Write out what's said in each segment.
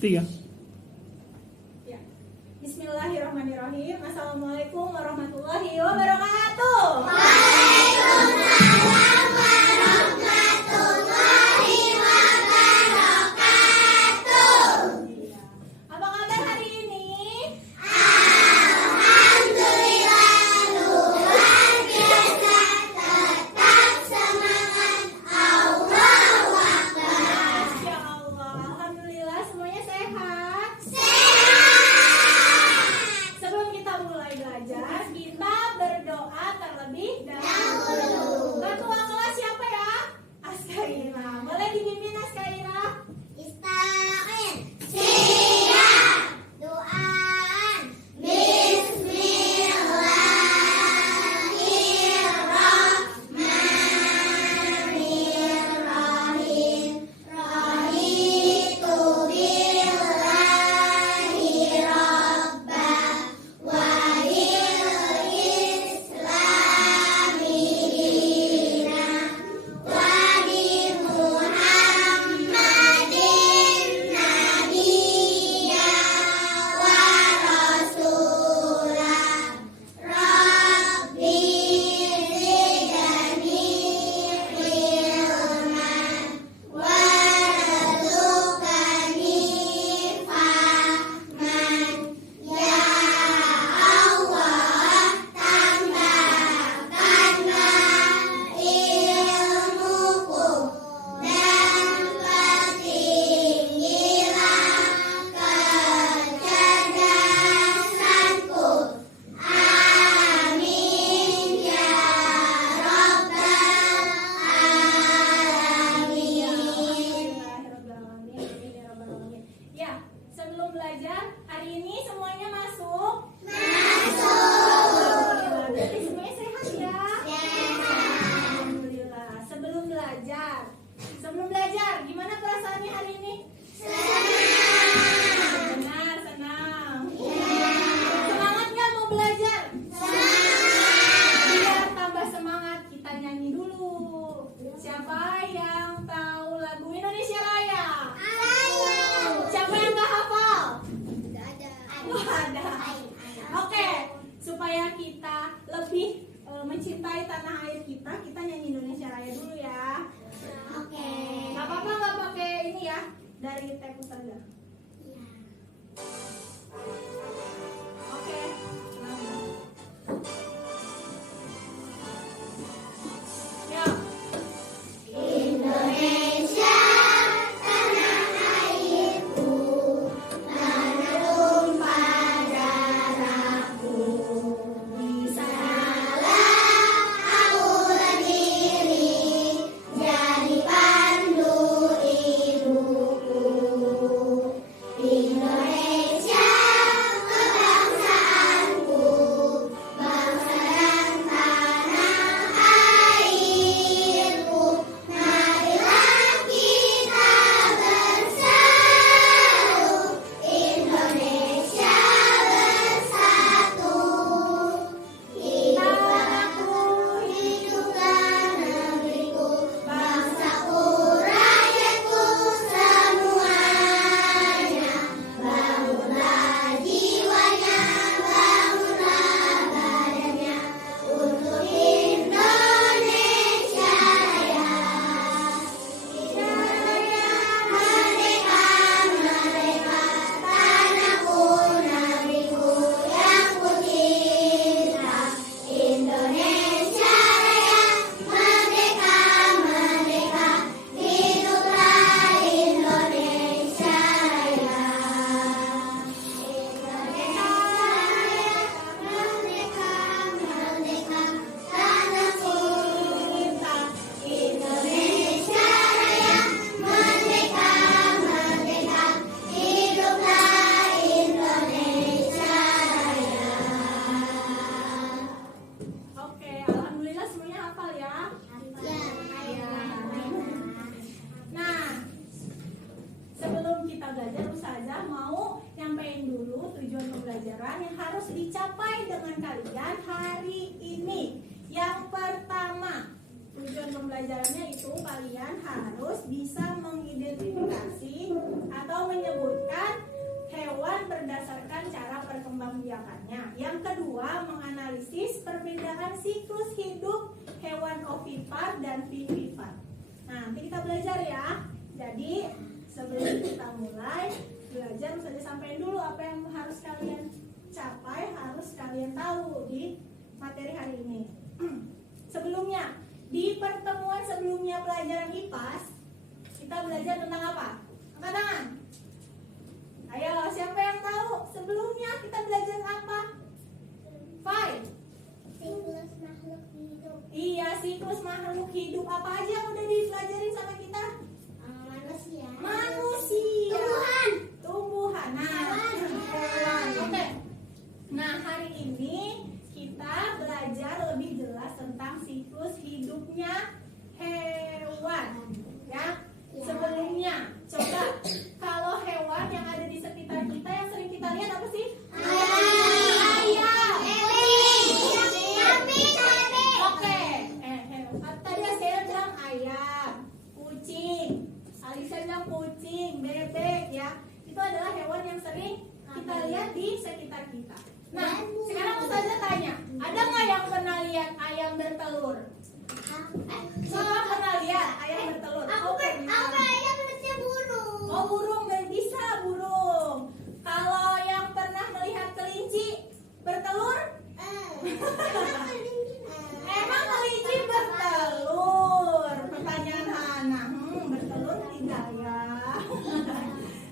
3. Ya. Bismillahirrahmanirrahim. Assalamualaikum warahmatullahi wabarakatuh. Waalaikumsalam warahmatullahi wabarakatuh. Iya. Apa kabar hari ini? Alhamdulillah luar biasa, tetap semangat, Allahu Akbar. Masya Allah. Alhamdulillah semuanya sehat. Sehat. Sebelum kita mulai belajar, kita berdoa terlebih dahulu. Ketua kelas siapa ya? Askaira. Boleh dipimpin Askaira? Ista'in. Siap. Doaan. Bismillahirrahmanirrahim. Raditu billahi rabba wa bil islami dina wa bi Muhammadin nabiyya wa rasulah. Rabbi zidni ilman warzuqni fahman. Ya Allah, tambahkanlah ilmuku dan pertinggilah kecerdasanku. Amin ya rabbal alamin. Ya, sebelum belajar, hari ini semuanya masuk? Masuk. Berarti semuanya sehat ya? Sehat. Alhamdulillah. Sebelum belajar, gimana perasaannya hari ini? Benar, senang. Semangat nggak mau belajar? Biar tambah semangat, kita nyanyi dulu. Siapa yang tahu lagu Indonesia Raya? Siapa yang nggak hafal? Wah, ada. Oke, supaya kita lebih mencintai tanah air kita nyanyi Indonesia Raya dulu ya. Oke. Gak apa-apa nggak pakai ini ya, dari tape saja. Oke. Ya. Indonesia tanah airku, tanah tumpah darahku. Di sanalah aku berdiri, jadi pandu hidupku. Indonesia kebangsaanku, bangsa dan tanah airku. Marilah kita bersatu, Indonesia bersatu. Hiduplah aku, hiduplah negeriku, bangsaku, rakyatku semuanya. Bangunlah jiwanya, bangunlah badannya, untuk Indonesia Raya. Raya merdeka, merdeka, tanahku, negeriku yang ku cinta. Indonesia Raya merdeka, merdeka, hiduplah Indonesia Raya. Indonesia Raya merdeka, merdeka, tanahku cinta. Indonesia Raya merdeka, merdeka, hiduplah Indonesia Raya. Oke, alhamdulillah semuanya hafal ya. Nah, sebelum kita belajar, Ustazah mau nyampein dulu tujuan pembelajaran yang harus dicapai dengan kalian hari ini. Yang pertama, tujuan pembelajarannya itu kalian harus bisa mengidentifikasi atau menyebutkan tentang siklus hidup hewan ovipar dan vivipar. Nah, nanti kita belajar ya. Jadi sebelum kita mulai belajar, saja sampaikan dulu apa yang harus kalian capai, harus kalian tahu di materi hari ini. Sebelumnya, di pertemuan sebelumnya pelajaran IPAS, kita belajar tentang apa? Angkat tangan. Ayo, siapa yang tahu sebelumnya kita belajar apa? Five. Siklus makhluk hidup. Iya, siklus makhluk hidup. Apa aja yang udah dipelajarin sama kita? Manusia. Manusia. Tumbuhan. Nah, hewan. Oke. Nah, hari ini kita belajar lebih jelas tentang siklus hidupnya hewan. Ya. Sebelumnya, coba kalau hewan yang ada di sekitar kita yang sering kita lihat apa sih? Ayam. Oke. Tadi saya bilang ayam, kucing. Alisa bilang kucing, bebek ya. Itu adalah hewan yang sering kita lihat di sekitar kita. Nah, sekarang Ustazah tanya, ada nggak yang pernah lihat ayam bertelur? Semua pernah lihat ayam bertelur? Kayaknya manusia burung. Oh, burung, bisa burung. Kalau yang pernah melihat kelinci bertelur? Emang kelinci bertelur? Pertanyaan Hana. Bertelur tidak ya?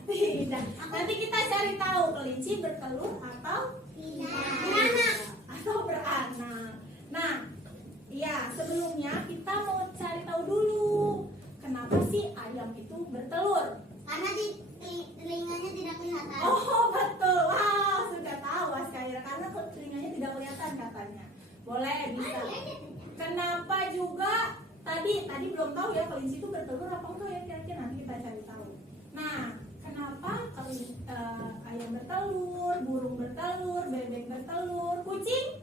Tidak. Nanti kita cari tahu kelinci bertelur atau Beranak. atau beranak. Nah, ya sebelumnya kita mau cari tahu dulu kenapa sih ayam itu bertelur? Karena di telinganya tidak kelihatan. Oh betul, wah sudah tahu Askaira karena telinganya tidak kelihatan katanya. Boleh bisa. Kenapa juga tadi belum tahu ya kelinci itu bertelur apa enggak ya, kira-kira nanti kita cari tahu. Nah, kenapa ayam bertelur, burung bertelur, bebek bertelur, kucing?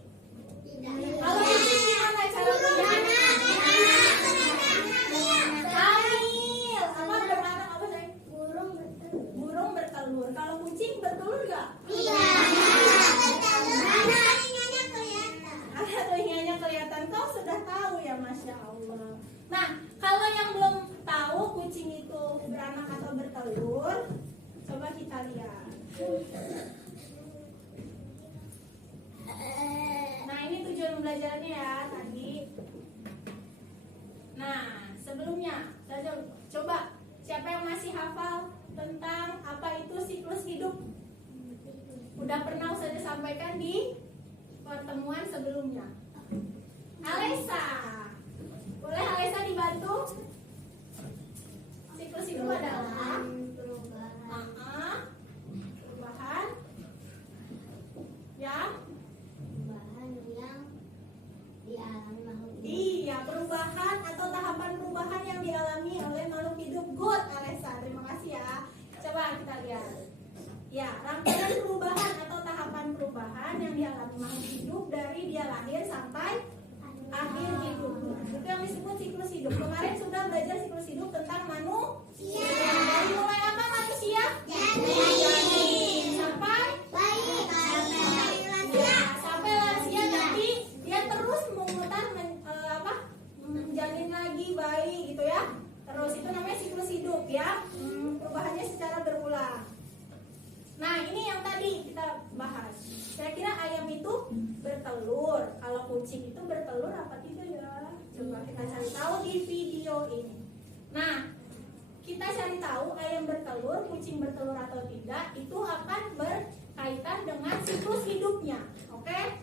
Tidak. Kalau kucing gimana cara kerjanya? Hamil. Apa beranak apa sayang? Burung bertelur. Burung bertelur. Kalau kucing bertelur nggak? Iya. Telinganya kelihatan. Ada telinganya kelihatan. Kau sudah tahu ya, Masya Allah. Nah, kalau yang belum tahu kucing itu beranak atau bertelur, coba kita lihat. Nah, ini tujuan pembelajarannya ya tadi. Nah, sebelumnya coba siapa yang masih hafal tentang apa itu siklus hidup? Udah pernah saya sampaikan di pertemuan sebelumnya. Alesa, boleh Alesa dibantu? Siklus hidup adalah perubahan ya. Perubahan yang dialami makhluk hidup. Iya, perubahan atau tahapan perubahan yang dialami oleh makhluk hidup. Good, Alesa. Terima kasih ya. Coba kita lihat. Ya, rangkaian perubahan atau tahapan perubahan yang dialami makhluk hidup dari dia lahir sampai akhir hidupnya. Itu yang disebut siklus hidup. Kemarin sudah belajar siklus hidup tentang manusia. Dari mulai apa manusia? Sampai sampai lansia, nanti dia terus memutar menjalin lagi bayi gitu ya. Terus itu namanya siklus hidup ya. Perubahannya secara berulang. Nah, ini yang tadi kita bahas. Kira-kira ayam itu bertelur. Kalau kucing itu bertelur apa tidak ya? Coba kita cari tahu di video ini. Nah, kita cari tahu ayam bertelur, kucing bertelur atau tidak, itu akan berkaitan dengan siklus hidupnya. Oke?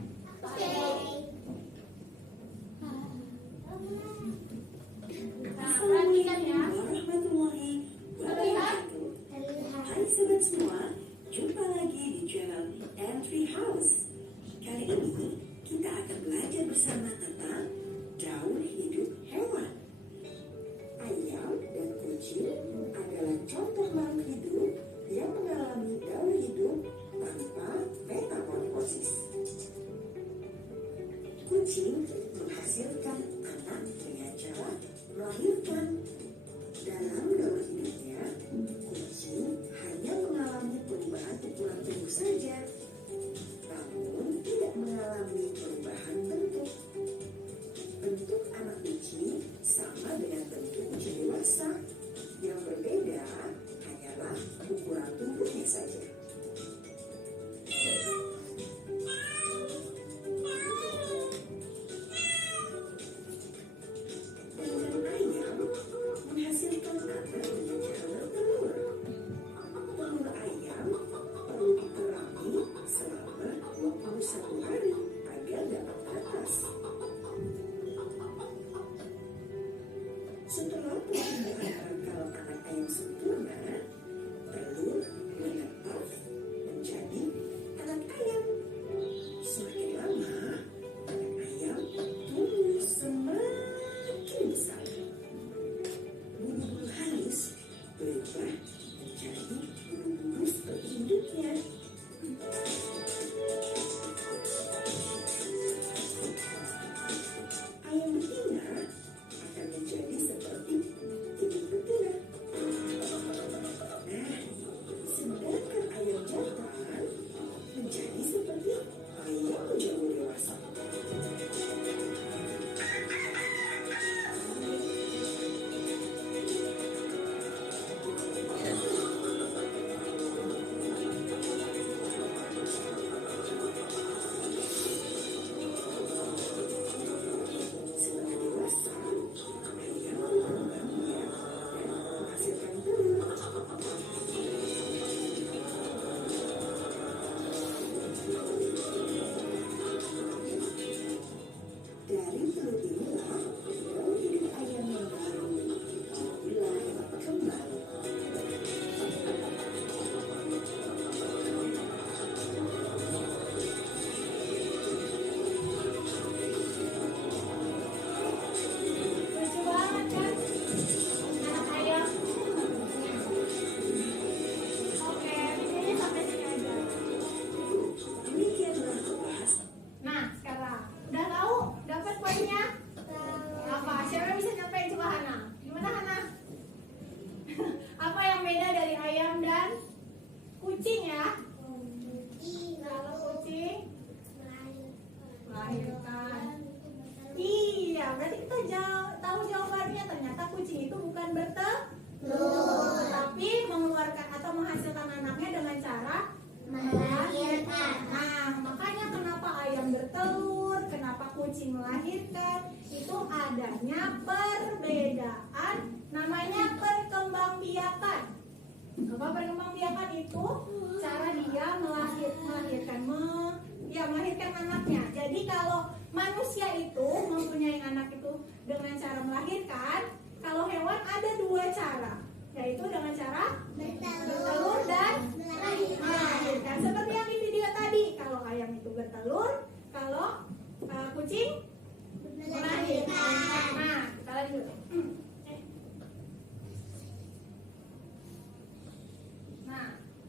Nah, perhatikan ya. Terlihat? Hai sobat semua, jumpa lagi di channel Entry House. Kali ini kita akan belajar bersama tentang daur hidup hewan. Ayam dan kucing adalah contoh makhluk hidup yang mengalami daur hidup tanpa metamorfosis. Kucing menghasilkan anak dengan cara melahirkan. Dalam daur hidupnya, kucing hanya mengalami perubahan ukuran tubuh saja, namun tidak mengalami perubahan bentuk. perbedaan namanya perkembangbiakan. Apa perkembangbiakan itu? Cara dia melahirkan anaknya. Jadi kalau manusia itu mempunyai anak itu dengan cara melahirkan, kalau hewan ada dua cara, yaitu dengan cara bertelur dan melahirkan. Seperti yang di video tadi, kalau ayam itu bertelur, kalau kucing melahirkan. Nah, kita lanjut.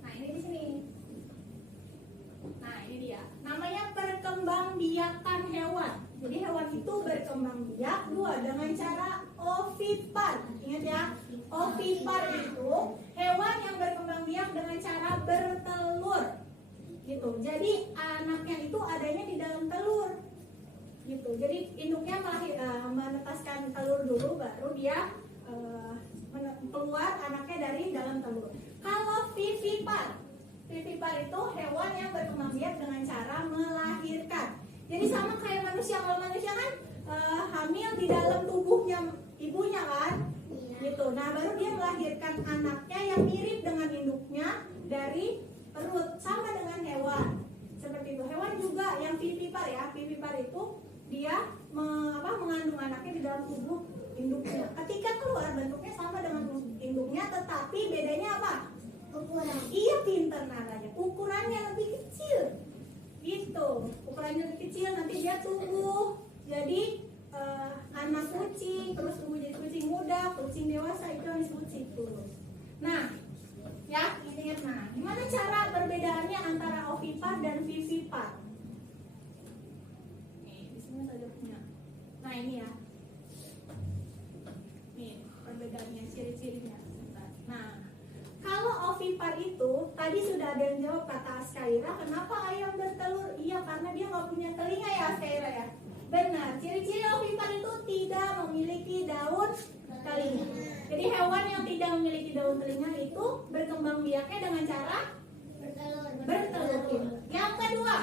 Nah ini di sini. Nah ini dia. Namanya perkembangbiakan hewan. Jadi hewan itu berkembang biak dengan cara ovipar. Ingat ya, ovipar itu hewan yang berkembang biak dengan cara bertelur. Gitu. Jadi anaknya itu adanya di dalam telur. Gitu. Jadi induknya menetaskan telur dulu, baru dia keluar anaknya dari dalam telur. Kalau vivipar itu hewan yang berkembang biak dengan cara melahirkan. Jadi sama kayak manusia. Kalau manusia kan hamil di dalam tubuhnya ibunya kan, gitu. Nah baru dia melahirkan anaknya yang mirip dengan induknya dari perut. Sama dengan hewan seperti itu. Hewan juga yang vivipar ya. Vivipar itu dia mengandung anaknya di dalam tubuh induknya. Ketika keluar bentuknya sama dengan induknya, tetapi bedanya apa? Ukuran. Iya, pinter Naranya. Ukurannya lebih kecil. Gitu. Ukurannya lebih kecil, nanti dia tumbuh jadi anak kucing, terus tumbuh jadi kucing muda, kucing dewasa, itu yang disebut siklus. Nah, ya, ingat. Nah, gimana cara perbedaannya antara ovipar dan vivipar? Nih, di sini saja punya. Nah, ini ya. Nih, perbedaannya, ciri-cirinya. Nah, kalau ovipar itu, tadi sudah ada yang jawab kata Askaira, kenapa ayam bertelur? Iya, karena dia nggak punya telinga ya Askaira ya. Benar, ciri-ciri ovipar itu tidak memiliki daun telinga. Jadi hewan yang tidak memiliki daun telinga itu berkembang biaknya dengan cara bertelur. Yang kedua,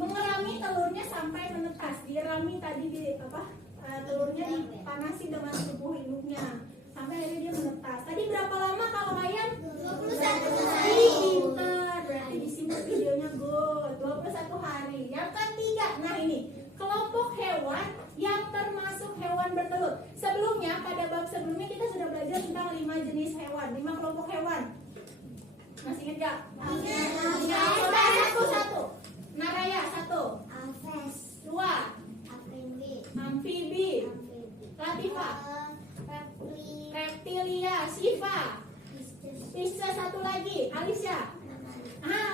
mengerami telurnya sampai menetas. Dirami tadi telurnya dipanasi dengan tubuh induknya sampai akhirnya dia menetas. Tadi berapa lama kalau ayam? 21 hari. Pintar, berarti disimak videonya good. 21 hari. Yang ketiga, nah ini kelompok hewan yang termasuk hewan bertelur. Sebelumnya pada bab sebelumnya kita sudah belajar tentang 5 jenis hewan, 5 kelompok hewan. Masih ingat gak? Satu. Naraya 1. Aves. 2. Amfibi. Latifa. Reptilia. Siva. Pisces 1 lagi. Alicia.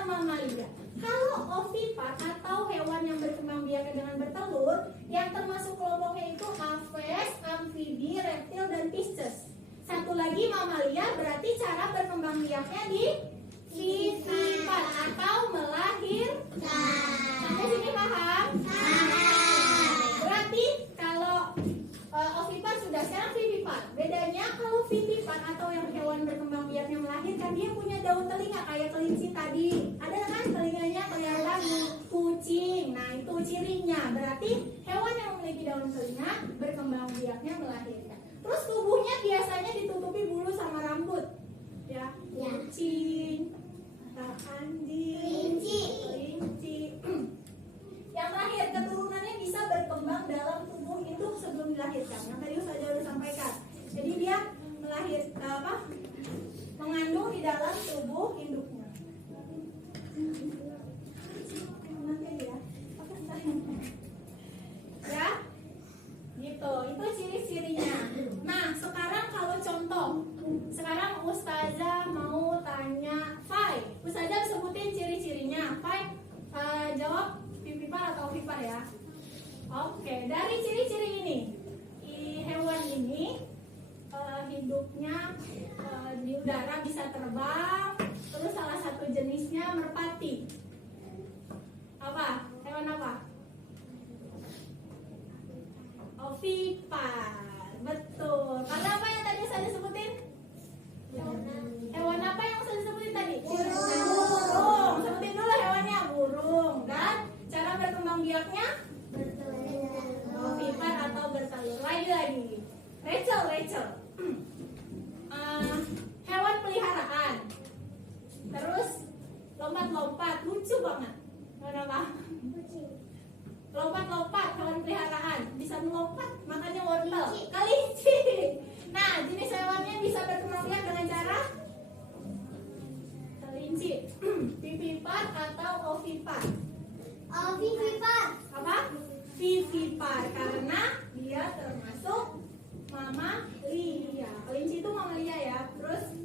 Mamalia. Kalau ovipar atau hewan yang berkembang biak dengan bertelur, yang termasuk kelompoknya itu aves, amfibi, reptil, dan pisces. Satu lagi mamalia, berarti cara berkembang biaknya di vivipar atau melahirkan. Sampai sini paham? Berarti kalau ovipar sudah, sekarang vivipar. Bedanya kalau vivipar atau yang hewan berkembang biaknya melahirkan, dia punya daun telinga kayak kelinci tadi. Ada kan telinganya kelihatan kucing. Nah itu cirinya. Berarti hewan yang memiliki daun telinga berkembang biaknya melahirkan. Terus tubuhnya biasanya ditutupi bulu sama rambut. Ya, kucing, anjing, kelinci. Yang terakhir, keturunannya bisa berkembang dalam tubuh induk sebelum dilahirkan. Yang tadi saya sudah sampaikan. Jadi dia mengandung di dalam tubuh induknya. Ya, gitu. Itu ciri-cirinya. Nah, sekarang kalau contoh, sekarang Ustazah mau tanya Fai. Ustazah sebutin ciri-cirinya. Fai jawab vivipar atau ovipar ya. Oke, dari ciri-ciri ini, hewan ini hidupnya di udara, bisa terbang. Terus salah satu jenisnya merpati. Apa? Hewan apa? Ovipar. Betul. Karena apa yang tadi saya sebutin? Hewan apa yang saya sebutin tadi? Burung. Sebutin dulu hewannya, burung. Dan cara berkembang biaknya? Ovipar atau bertelur. Lagi. Rachel Lompat-lompat, lucu banget. Kenapa? Lompat-lompat hewan peliharaan, bisa melompat, makanya wortel. Kelinci. Nah, jenis hewannya bisa berkembang biak dengan cara kelinci. Vivipar atau ovipar? Vivipar. Apa? Vivipar karena dia termasuk mamalia. Kelinci itu mamalia ya. Terus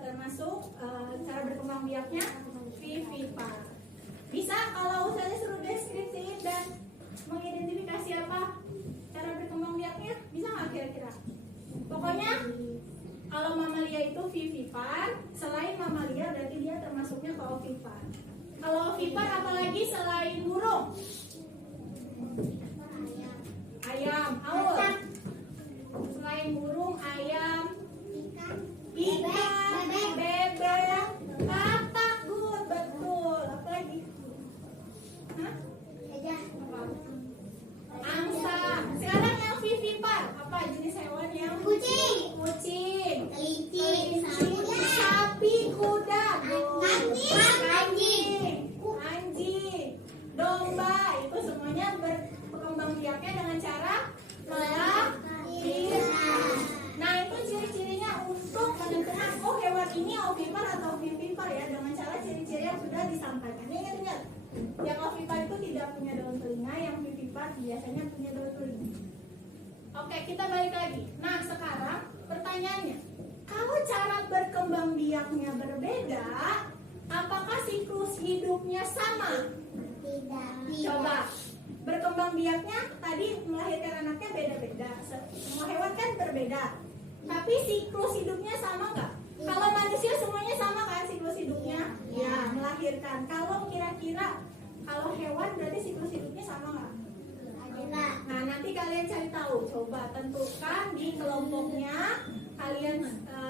termasuk cara berkembang biaknya vivipar. Bisa kalau saya suruh deskripsiin dan mengidentifikasi apa cara berkembang biaknya, bisa nggak kira-kira? Pokoknya kalau mamalia itu vivipar, selain mamalia berarti dia termasuknya ke ovipar. Kalau ovipar apalagi selain burung? Ayam, Aul. Selain burung, ayam, ikan, bebek, katak, good, betul. Apalagi? Hah? Angsa. Sekarang yang vivipar, apa jenis hewan yang? Kucing. Kelinci, sapi, kuda, anjing, domba. Itu semuanya berkembang biaknya dengan cara melahirkan. Nah, itu ciri-cirinya untuk menentukan oh hewan ini ovipar atau vivipar ya, dengan cara ciri-ciri yang sudah disampaikan. Ingat-ingat, yang ovipar itu tidak punya daun telinga, yang vivipar biasanya punya daun telinga. Oke, kita balik lagi. Nah, sekarang pertanyaannya, kalau cara berkembang biaknya berbeda, apakah siklus hidupnya sama? Tidak. Coba, berkembang biaknya tadi melahirkan anaknya beda-beda. Semua hewan kan berbeda. Tapi siklus hidupnya sama nggak? Kalau manusia semuanya sama kan siklus hidupnya? Ya, melahirkan. Kalau kira-kira kalau hewan berarti siklus hidupnya sama nggak? Nah, nanti kalian cari tahu. Coba tentukan di kelompoknya. Kalian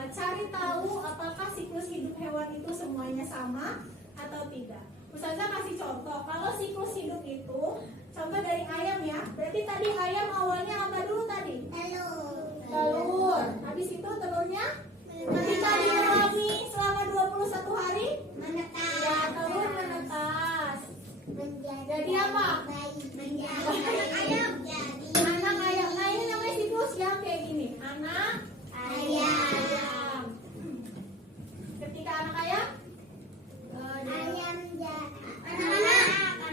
cari tahu apakah siklus hidup hewan itu semuanya sama atau tidak. Ustazah kasih contoh. Kalau siklus hidup itu, contoh dari ayam ya. Berarti tadi ayam awalnya apa dulu tadi? Telur. Habis itu telurnya ketika dilalui selama 21 hari Menetas. ya, telur menetas. Jadi apa? Anak ayam. Anak ayam. Nah, ini namanya siklus yang kayak gini. Anak ayam. Ketika anak ayam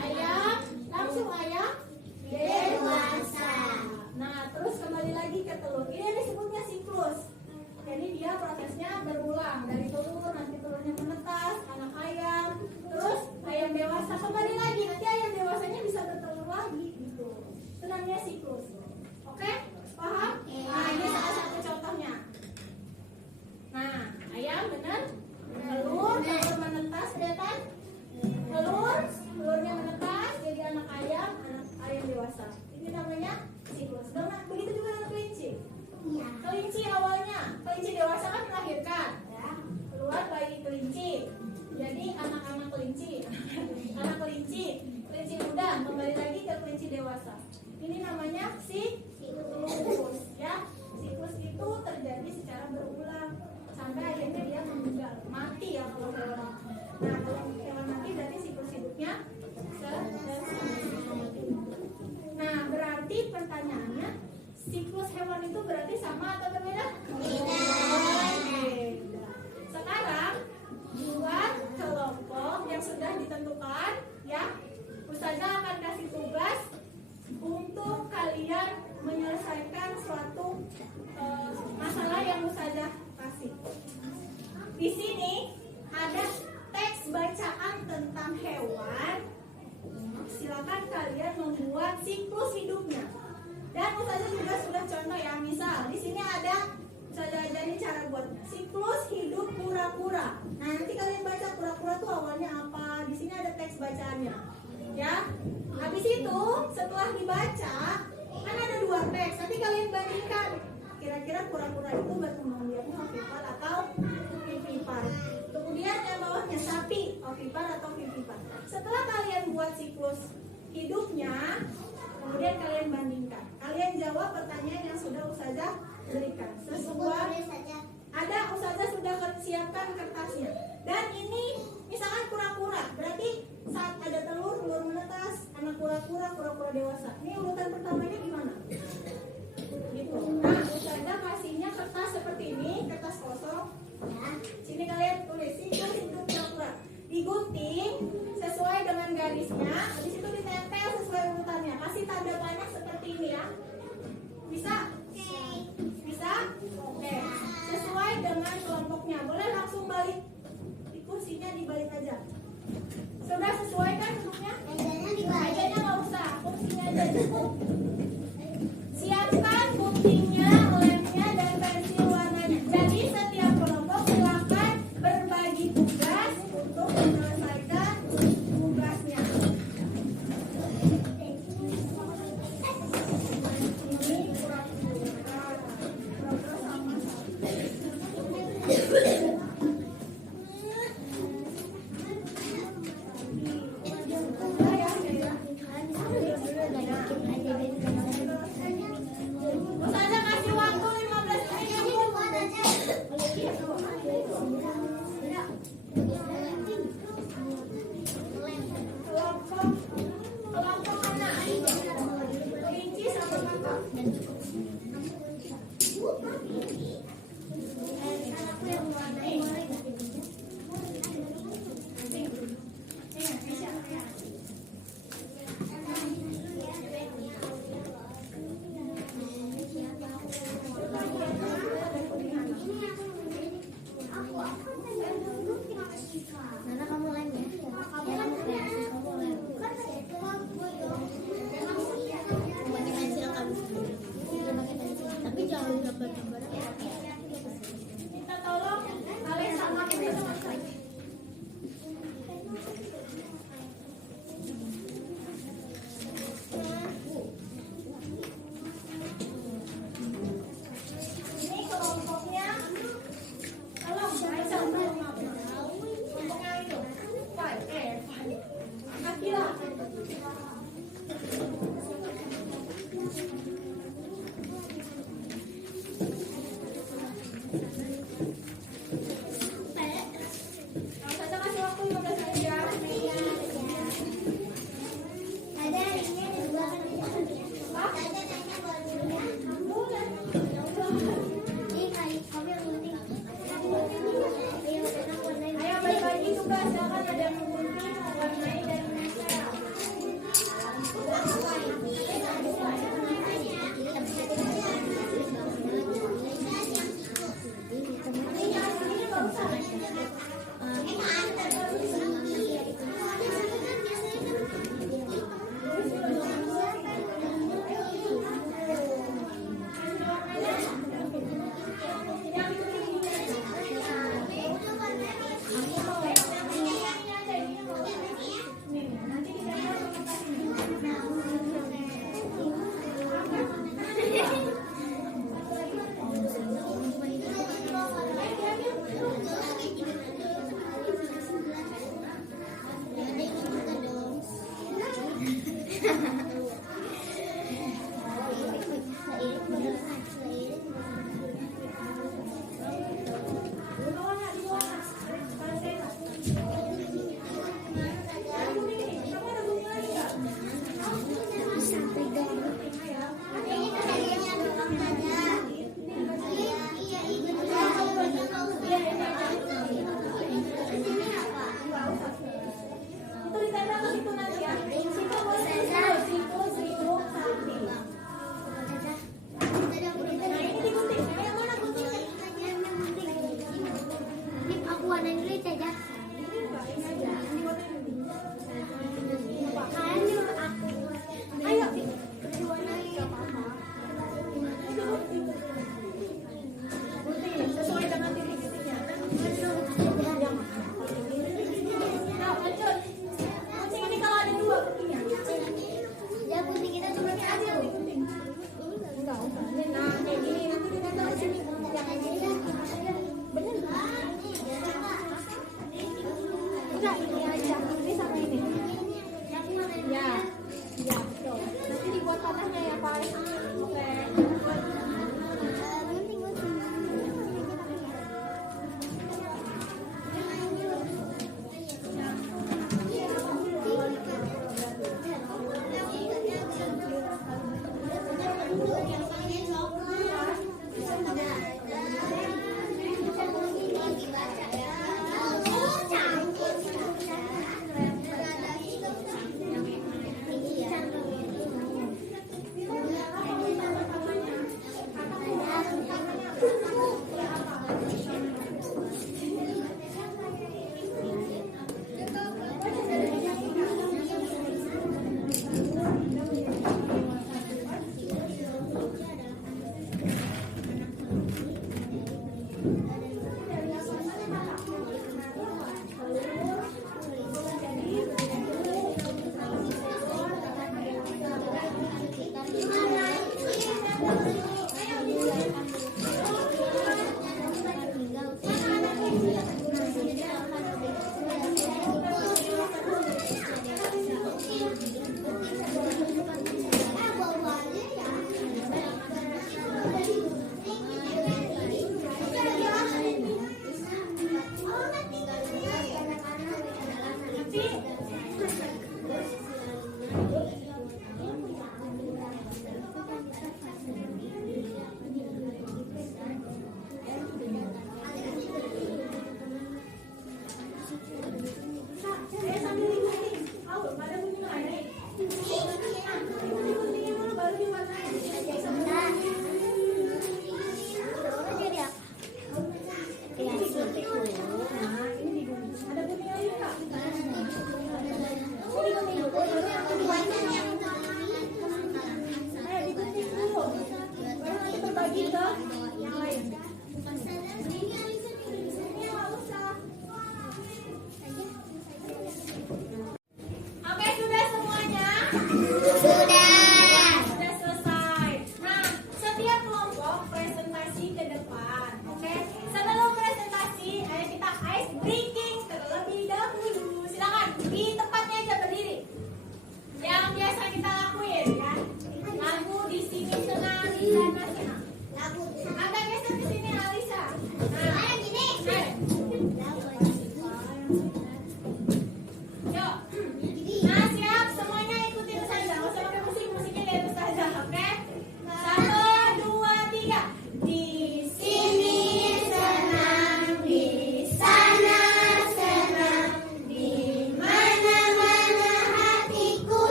ayam langsung ayam dewasa. Nah, terus kembali lagi ke telur. Ini disebutnya siklus. Jadi dia prosesnya berulang dari telur, nanti telurnya menetas, anak ayam, terus ayam dewasa kembali lagi. Nanti ayam dewasanya bisa bertelur lagi gitu. Itu namanya siklus. Oke? Paham? Nah, ini salah satu contohnya. Nah, ayam benar? Telur menetas, ya kan? Telurnya menetas jadi anak ayam dewasa. Ini namanya siklus. Begitu juga dengan kelinci. Kelinci awalnya, kelinci dewasa kan melahirkan, ya. Keluar bayi kelinci. Jadi anak-anak kelinci, kelinci muda kembali lagi ke kelinci dewasa. Ini namanya siklus, ya. Siklus itu terjadi secara berulang sampai akhirnya dia meninggal, mati ya kalau hewan. Nah, kalau hewan mati berarti siklus hidupnya selesai. Nah, berarti pertanyaannya, siklus hewan itu berarti sama atau berbeda? Beda. Sekarang buat kelompok yang sudah ditentukan, ya, Ustazah akan kasih tugas untuk kalian menyelesaikan suatu masalah yang Ustazah kasih. Di sini ada teks bacaan tentang hewan. Silakan kalian membuat siklus hidupnya. Dan Ustazah juga sudah contoh ya. Misal di sini ada Ustazah ajarin cara buat siklus hidup kura-kura. Nah, nanti kalian baca kura-kura tuh awalnya apa. Di sini ada teks bacaannya. Ya. Habis itu setelah dibaca kan ada 2 teks. Nanti kalian bandingkan. Kira-kira kura-kura itu berkembang biaknya ovipar atau vivipar. Kemudian yang bawahnya sapi, ovipar atau vivipar. Setelah kalian buat siklus hidupnya, kemudian kalian bandingkan. Kalian jawab pertanyaan yang sudah Ustazah berikan. Sesuai ada Ustazah sudah siapkan kertasnya. Dan ini misalkan kura-kura digunting sesuai dengan garisnya, habis itu ditempel sesuai urutannya. Kasih tanda panah seperti ini ya. Bisa? Bisa? Oke. Sesuai dengan kelompoknya. Boleh langsung balik. Di kursinya dibalik aja. Sudah sesuai kan bentuknya? Mejanya nggak usah, kursinya aja cukup. Siapkan guntingnya, lemnya, dan pensil warnanya. Jadi setiap kelompok silakan berbagi tugas untuk menyelesaikan tugasnya. Ustazah kasih waktu 15 kelompok anak kelinci sama kakak. Nana kamu lem ya? Kamu lem. Pakai pensil kamu sendiri. Bisa pakai pensil. Tapi jangan gambar-gambar ya. Kita tolong kalian sama kita sama. Ini kelompoknya. Tolong Aisyah, tolong aku. Kelompoknya itu. Akila. Saya kasih waktu 15 menit ya. Ada ini ada dua kan di dalam ya. Ada tanya kalau dulunya. Boleh. Ini kali kamu yang gunting. Ayo kita warnain. Ayo berbagi tugas, silakan ada yang menggunting, mewarnai dan menempel.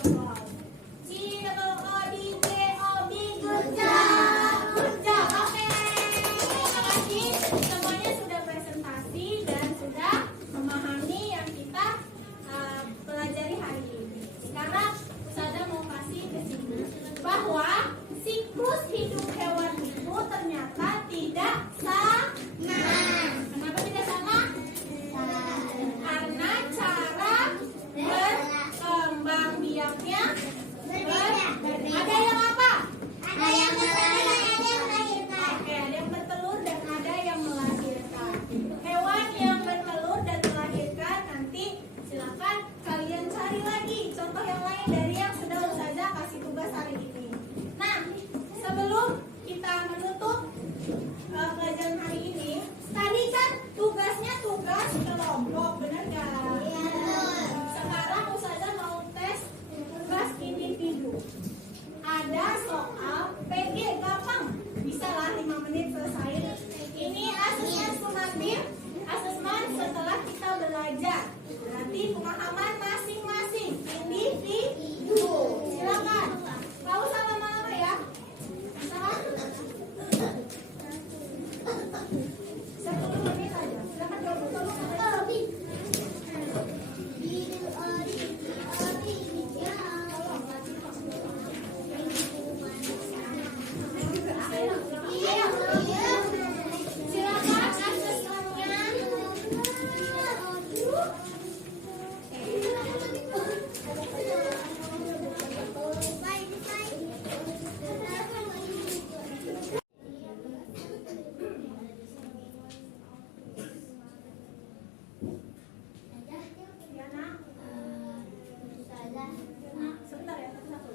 jempol. C-double-O-D-G-O-B, good job. Good job. Oke. Terima kasih. Semuanya sudah presentasi dan sudah memahami yang kita pelajari hari ini. Sekarang Ustazah mau kasih ke sini bahwa siklus hidup hewan itu ternyata tidak sama. Kenapa tidak sama? Karena cara berkembang biaknya berbeda. Ada yang apa? Ada yang bertelur, ada yang melahirkan. Oke, ada yang bertelur dan ada yang melahirkan. Hewan yang bertelur dan melahirkan nanti silakan kalian cari lagi contoh yang lain dari yang sudah Ustazah kasih tugas hari ini. Nah, sebelum kita menutup pelajaran hari ini, tadi kan tugasnya tugas kelompok, benar nggak? Sekarang Ustazah mau tes tugas individu. Ada soal PG gampang, bisa lah 5 menit selesai. Ini asesmen sumatif, asesmen setelah kita belajar. Berarti pemahaman masing-masing individu. Silakan. Gak usah lama-lama ya. Salah. 10 menit aja. Silakan jawab dulu. Silakan asesmennya. Ya, Nak. Nak, sebentar ya, satu-satu.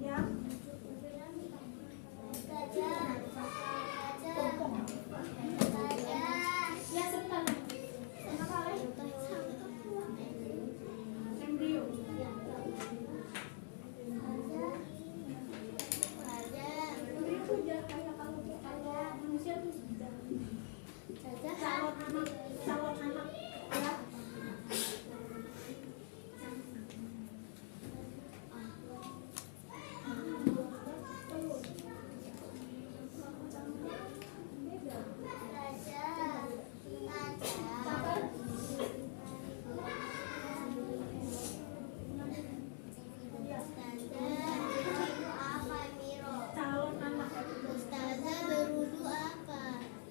Ya. Ya, sebentar. Embrio. Itu udah kayak kalau manusia tuh calon anak ya. Calon anak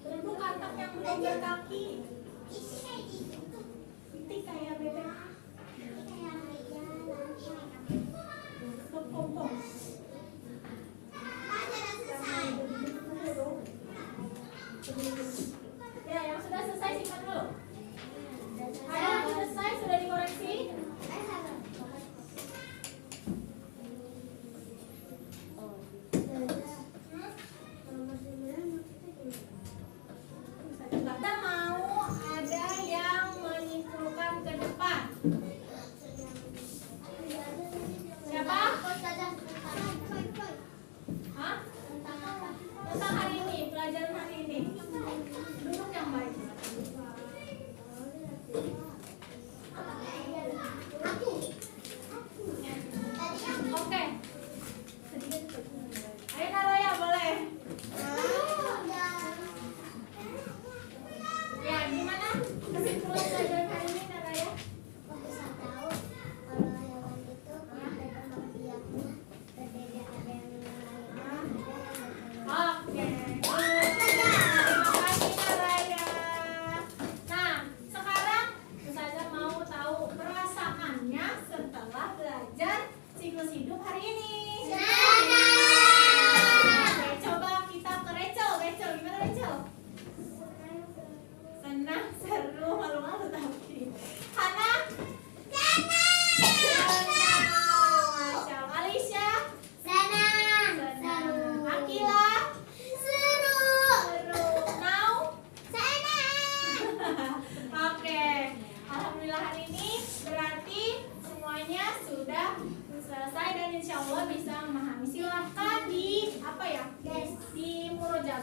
bentuk katak yang belum berkaki. Itik kayak bebek. Kepompong. Ya, yang sudah selesai simpan dulu. Ada yang selesai sudah dikoreksi? Kita mau ada yang menyimpulkan ke depan. Siapa? Hah? Tentang hari ini, pelajaran hari ini. Duduk yang baik. Oke. Ayo Naraya, boleh. Ya, gimana kesimpulan pelajaran hari ini Naraya? Oke. Terima kasih Naraya. Nah, sekarang Ustazah mau tahu perasaannya setelah belajar siklus hidup hari ini. Oke, coba kita ke Rachel. Rachel, gimana Rachel? Senang, seru, malu-malu tapi. Hana? Senang. Masya Allah. Alicia? Senang. Akila? Seru. Now? Oke. Alhamdulillah hari ini berarti semuanya sudah selesai dan insya Allah bisa memahami. Silakan di apa ya? Di Murojaah.